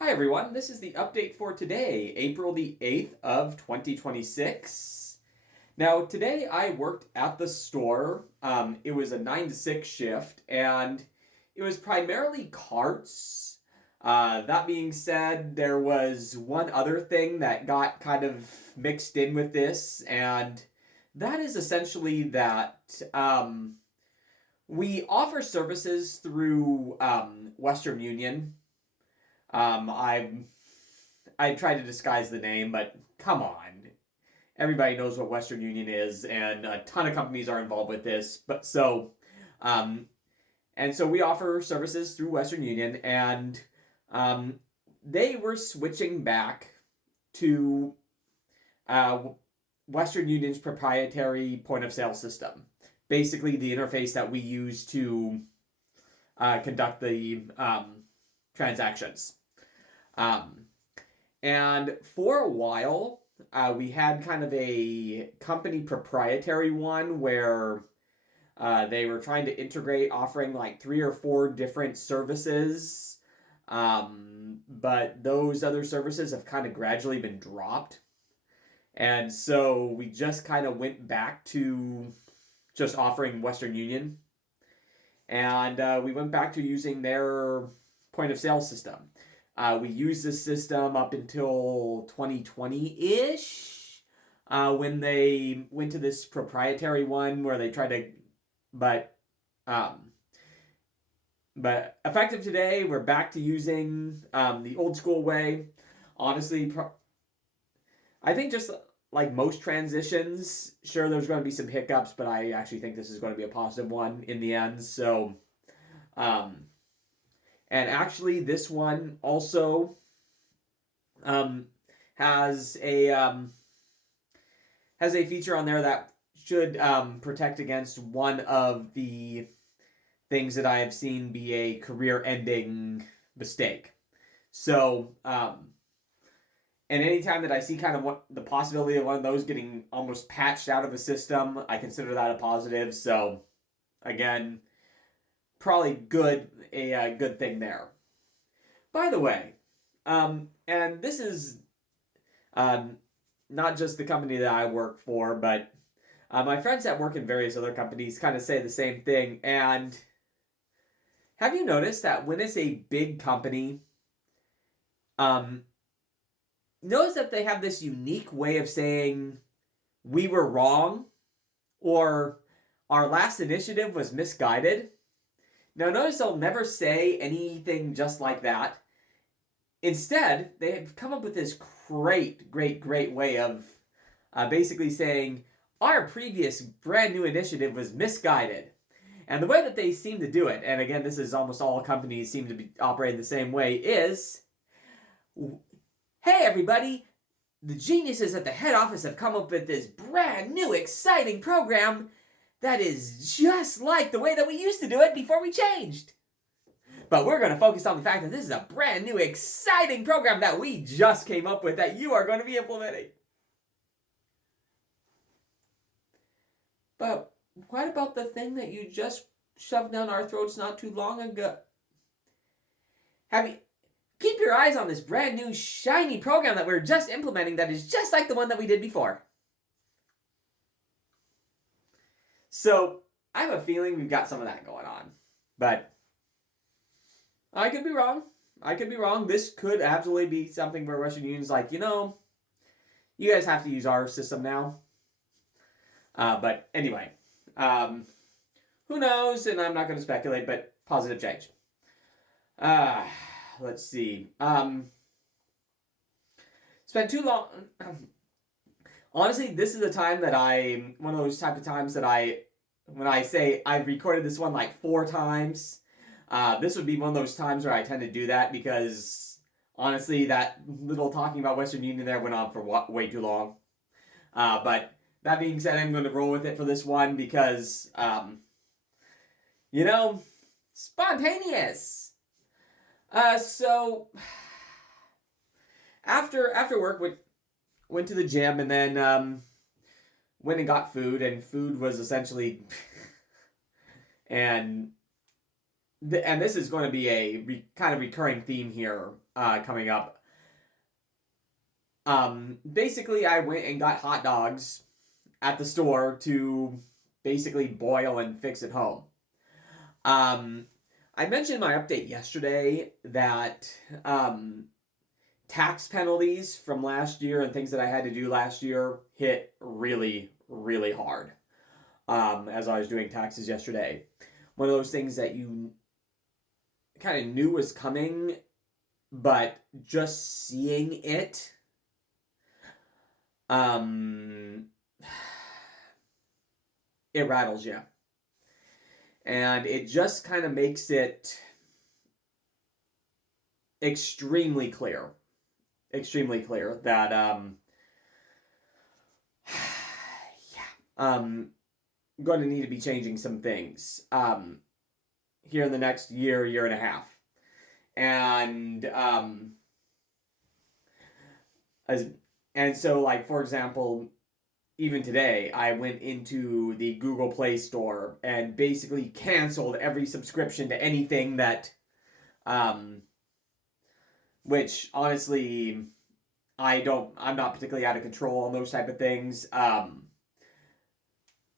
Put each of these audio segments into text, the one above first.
Hi everyone, this is the update for today, April the 8th of 2026. Now, today I worked at the store. It was a 9 to 6 shift, and it was primarily carts. That being said, there was one other thing that got kind of mixed in with this, and that is essentially that we offer services through Western Union. I tried to disguise the name, but come on. Everybody knows what Western Union is, and a ton of companies are involved with this. Um, so we offer services through Western Union, and um, they were switching back to uh, Western Union's proprietary point of sale system. Basically, the interface that we use to conduct the transactions. Um, and for a while, we had kind of a company proprietary one where they were trying to integrate offering like 3 or 4 different services. But those other services have kind of gradually been dropped. And so we just kind of went back to just offering Western Union. And we went back to using their point of sale system. We used this system up until 2020 ish, when they went to this proprietary one where they tried to, but um, but effective today, we're back to using the old school way. Honestly, I think just like most transitions, sure, there's going to be some hiccups, but I actually think this is going to be a positive one in the end. So, um, and actually, this one also um, has a feature on there that should protect against one of the things that I have seen be a career-ending mistake. So, and anytime that I see kind of the possibility of one of those getting almost patched out of a system, I consider that a positive. So, again, probably a good thing there. By the way, and this is um, not just the company that I work for, but my friends that work in various other companies kind of say the same thing. And have you noticed that when it's a big company, um, notice that they have this unique way of saying, we were wrong, or our last initiative was misguided? Now, notice they'll never say anything just like that. Instead, they have come up with this great way of basically saying, our previous brand new initiative was misguided. And the way that they seem to do it, and again, this is almost all companies seem to be operating the same way, is, hey everybody, the geniuses at the head office have come up with this brand new exciting program that is just like the way that we used to do it before we changed. But we're going to focus on the fact that this is a brand new exciting program that we just came up with that you are going to be implementing. But what about the thing that you just shoved down our throats not too long ago? Have you keep your eyes on this brand new shiny program that we're just implementing that is just like the one that we did before. So I have a feeling we've got some of that going on. But I could be wrong. I could be wrong. This could absolutely be something where Western Union's like, you guys have to use our system now. But anyway, who knows? And I'm not going to speculate, but positive change. Let's see. Spent too long. Honestly, this is a time that one of those type of times that when I say I've recorded this one like 4 times, this would be one of those times where I tend to do that because honestly, that little talking about Western Union there went on for way too long. But that being said, I'm going to roll with it for this one because, spontaneous. So after work, went to the gym and then went and got food, and food was essentially and and this is going to be a kind of recurring theme here coming up. Basically, I went and got hot dogs at the store to basically boil and fix at home. Um, I mentioned in my update yesterday that tax penalties from last year and things that I had to do last year hit really, really hard as I was doing taxes yesterday. One of those things that you kind of knew was coming, but just seeing it, it rattles you. And it just kind of makes it extremely clear that going to need to be changing some things here in the next year and a half. And so, like, for example, even today, I went into the Google Play Store and basically canceled every subscription to anything that, which honestly, I'm not particularly out of control on those type of things.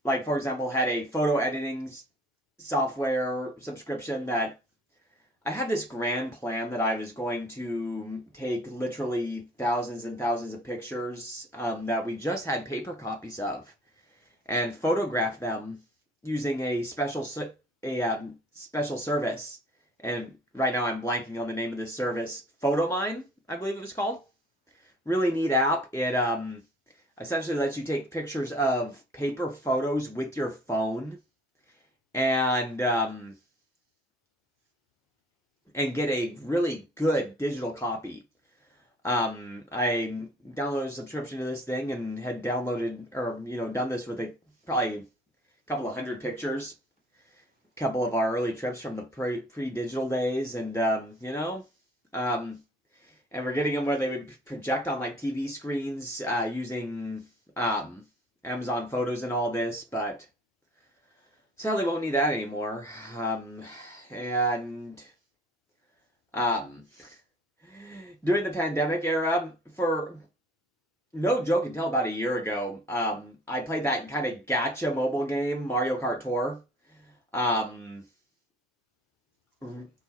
Like, for example, had a photo editing software subscription that I had this grand plan that I was going to take literally thousands and thousands of pictures that we just had paper copies of and photograph them using a special service. And right now I'm blanking on the name of this service. Photomine, I believe it was called. Really neat app. It essentially lets you take pictures of paper photos with your phone and get a really good digital copy. I downloaded a subscription to this thing and had downloaded or done this with probably a couple of hundred pictures, a couple of our early trips from the pre-digital days, and and we're getting them where they would project on like TV screens using Amazon Photos and all this, but sadly won't need that anymore. And during the pandemic era, for no joke, until about a year ago, I played that kind of gacha mobile game, Mario Kart Tour,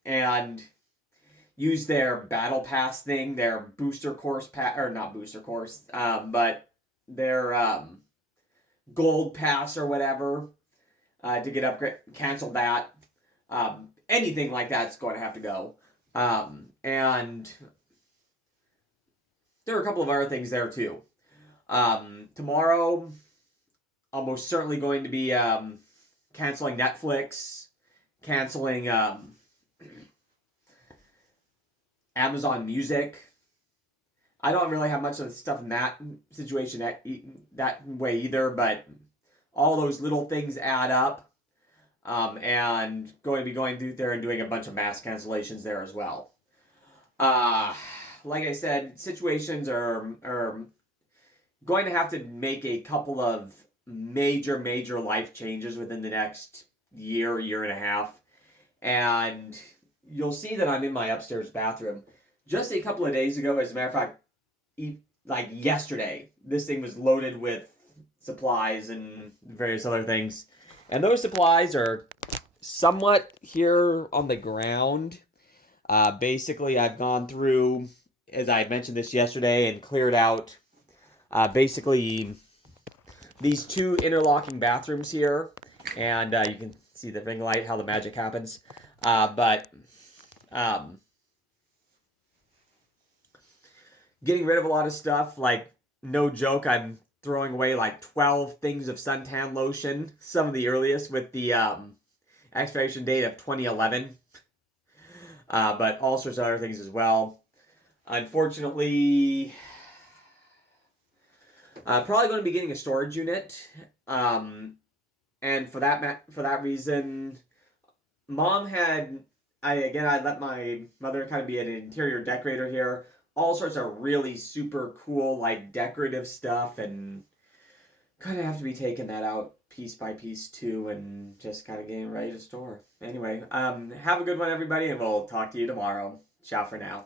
and used their battle pass thing, their booster course or not booster course, but their gold pass or whatever to get upgrade. Canceled that. Anything like that's going to have to go. And there are a couple of other things there too. Tomorrow, I'm most certainly going to be canceling Netflix, canceling Amazon Music. I don't really have much of the stuff in that situation that way either, but all those little things add up. And going to be going through there and doing a bunch of mass cancellations there as well. Like I said, situations are going to have to make a couple of major life changes within the next year and a half. And you'll see that I'm in my upstairs bathroom. Just a couple of days ago, as a matter of fact, like yesterday, this thing was loaded with supplies and various other things. And those supplies are somewhat here on the ground. Basically, I've gone through, as I mentioned this yesterday, and cleared out basically these two interlocking bathrooms here. And you can see the ring light, how the magic happens. But getting rid of a lot of stuff, like, no joke, I'm throwing away like 12 things of suntan lotion, some of the earliest with the expiration date of 2011, but all sorts of other things as well. Unfortunately, probably going to be getting a storage unit, and for that reason, Mom had I let my mother kind of be an interior decorator here. All sorts of really super cool, like, decorative stuff, and kind of have to be taking that out piece by piece too, and just kind of getting ready to store. Anyway, have a good one, everybody, and we'll talk to you tomorrow. Ciao for now.